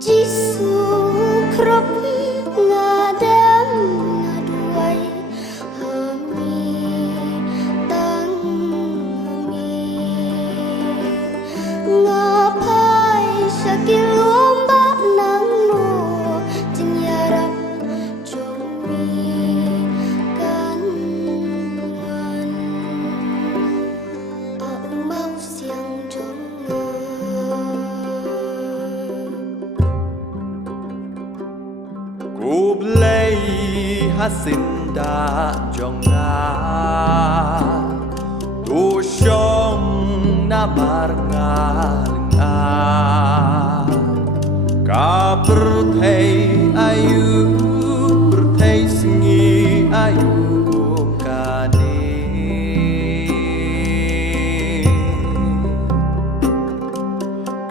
chỉ su khóc ngà đêm ngà đuôi hà mi tăng mi ngà phai sa kilom ba nang no tình yarap trong mi kan ngan ang mau siang trong Cô play hát xin đã trong nga tu sông na mar nga nga ka berthei ayu berthei singi ayu kum kani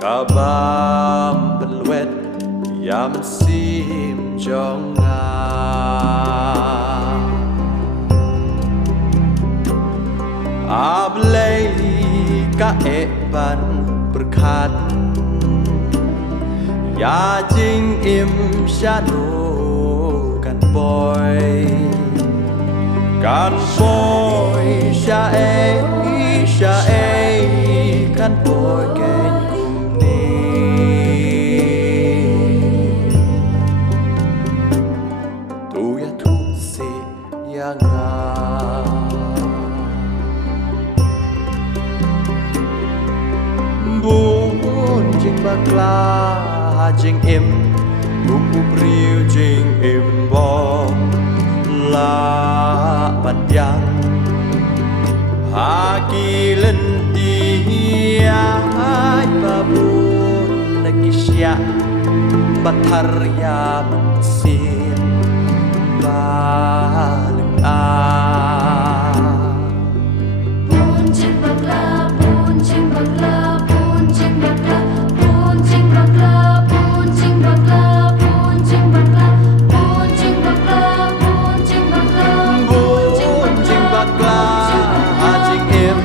ka bam belwet ya man sim trong nga ablay ka ban berkat ya jing im shanu kan boy sha e kan boy ken buồn chinh bạc la chinh im bụng bụng riêu chinh im bom la bát yang haki lên tia ai ba buồn nakisya batarya mansin balang buồn chinh bạc la buồn chinh bạc la buồn chinh bạc la buồn chinh bạc la buồn chinh bạc la buồn chinh bạc la buồn chinh bạc la buồn chinh bạc la buồn chinh bạc la chinh em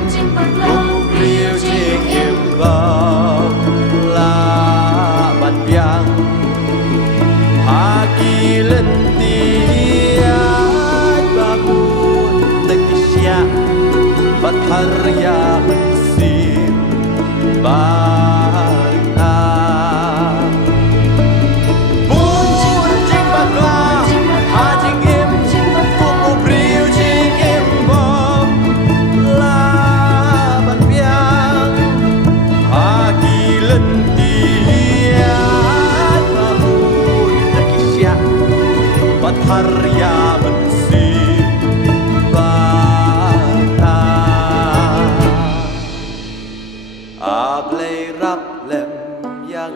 bụng riêu chinh em vào la bát yang haki lên tia ba buồn nakisya batarya mansim barna buồn chinh bạc la chinh em bụng riêu chinh em bom la bát yang haki lên tia ba buồn nakisya batarya mansim barna ablay rap lem yang